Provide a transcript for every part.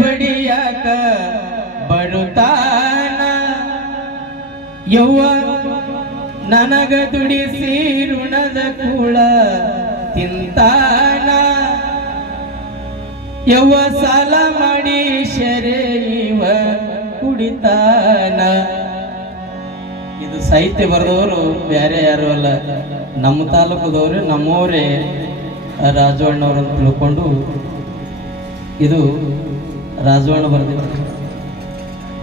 ಬಡಿಯಾಕ ಬರುತ್ತಾನ? ಯವ್ವ, ನನಗ ದುಡಿಸಿ ಋಣದ ಕೂಳ ತಿಂತಾನ? ಯವ್ವ, ಸಾಲ ಮಾಡಿ ಶರೀವ ಕುಡಿತಾನ? ಇದು ಸಾಹಿತ್ಯ ಬರೆದವರು ಬೇರೆ ಯಾರು ಅಲ್ಲ. ನಮ್ಮ ತಾಲೂಕದವರು ನಮ್ಮವರೇ ರಾಜವಣ್ಣವ್ರು ಅಂತ ತಿಳ್ಕೊಂಡು ಇದು ರಾಜವಣ್ಣ ಬರೆದಿದ್ದಾರೆ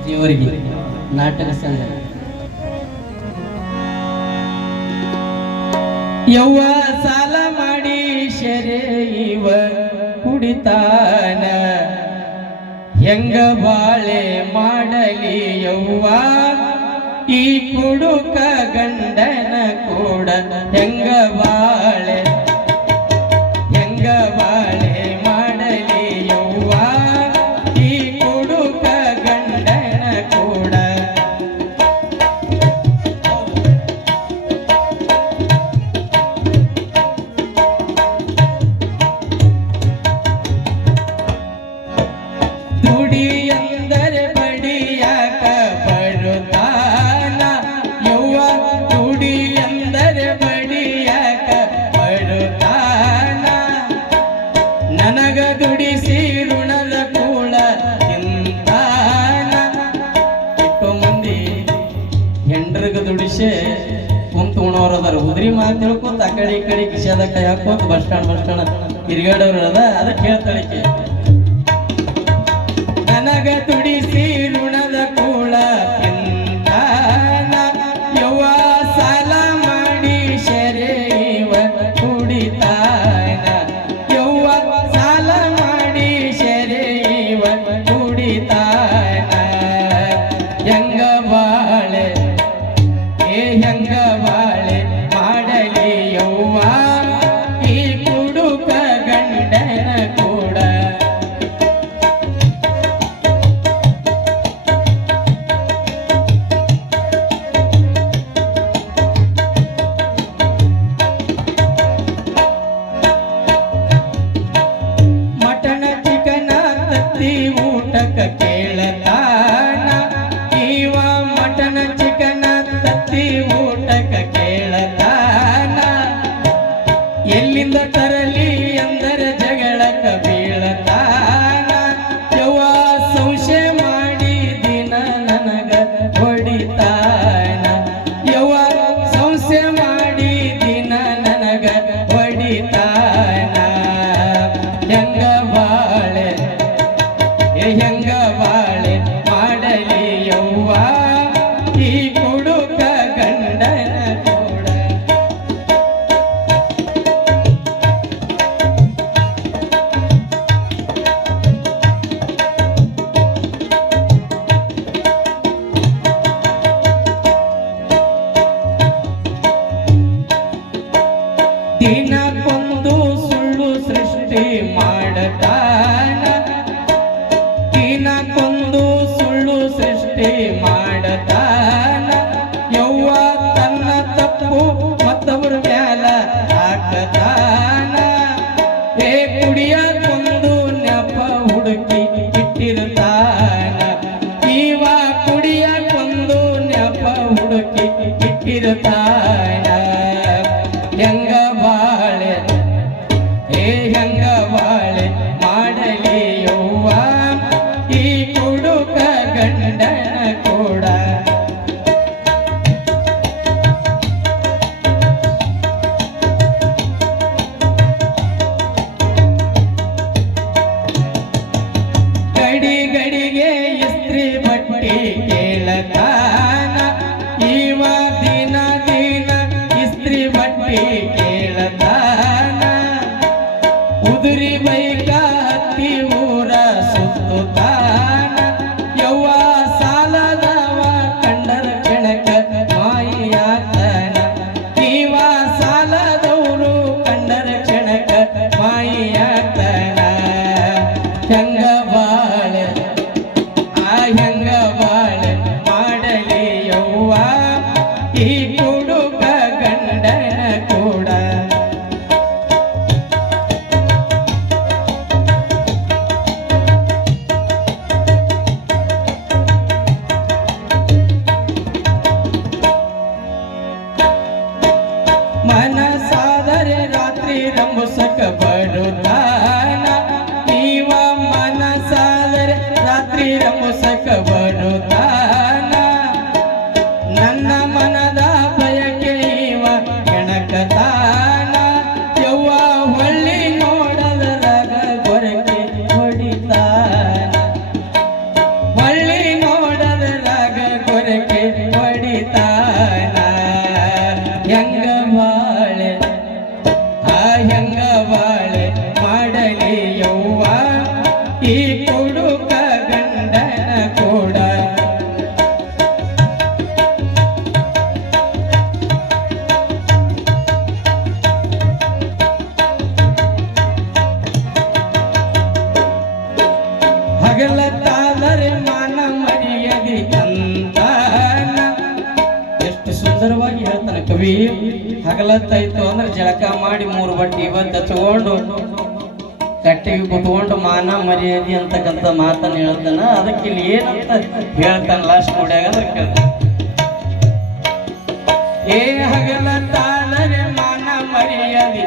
ಜೀವರಿಗೆ ನಾಟಕ ಸಂಘ. ಯವ್ವ ಸಾಲ ಮಾಡಿ ಶರೀವ ಕುಡಿತಾನ. ಹೆಂಗ ಬಾಳೆ ಮಾಡಲಿ ಯವ್ವ? ಈ ಕುಡುಕ ಗಂಡನ ಕೂಡ ಹೆಂಗ ಬಾಳೆ ಉಣೋರು ಅದಾರ ಉದ್ರಿ ಮಾತು ತಿಳ್ಕೊತ ಆ ಕಡೆ ಈ ಕಡೆ ಕಿಶಾದ ಕೈ ಹಾಕೋತ ಬಸ್ ಸ್ಟ್ಯಾಂಡ್ ಬಸ್ ಸ್ಟ್ಯಾಂಡ್ ತಿರ್ಗಾಡೋರು ಅದ ಅದಕ್ಕೆ ಹೇಳ್ತಾಳಿಕೆ ನನಗ ತುಡಿಸಿ ಋಣದ ಕೂಳ ತಿಂತಾನ ಏ ಇಟ್ಟಿರ್ತಾನ ಹೆಂಗ ಬಾಳೆ? ಏ ಹೆಂಗ ಉದುರಿ ಮುಸಕ ಮನಸಾದರೆ ರಾತ್ರಿ ಮುಸಕ ಬರುತ್ತಾನ. ನನ್ನ ಬಿಡಿ ಹಗಲತ್ತಾಯ್ತು ಅಂದ್ರೆ ಜಳಕ ಮಾಡಿ ಮೂರು ಬಟ್ಟೆ ಇವತ್ತು ಹಚ್ಕೊಂಡು ಕಟ್ಟಿಗೆ ಕುತ್ಕೊಂಡು ಮಾನ ಮರ್ಯಾದೆ ಅಂತಕ್ಕಂಥ ಮಾತನ್ನು ಹೇಳ್ತಾನ. ಅದಕ್ಕೆ ಇಲ್ಲಿ ಏನಂತ ಹೇಳ್ತಾನೆ ಲಾಸ್ಟ್ ನೋಡ್ಯಾಗ ಅಂದ್ರೆ ಕೇಳ್ತಾನೆ. ಏ ಹಗಲ ಮಾನ ಮರ್ಯಾದೆ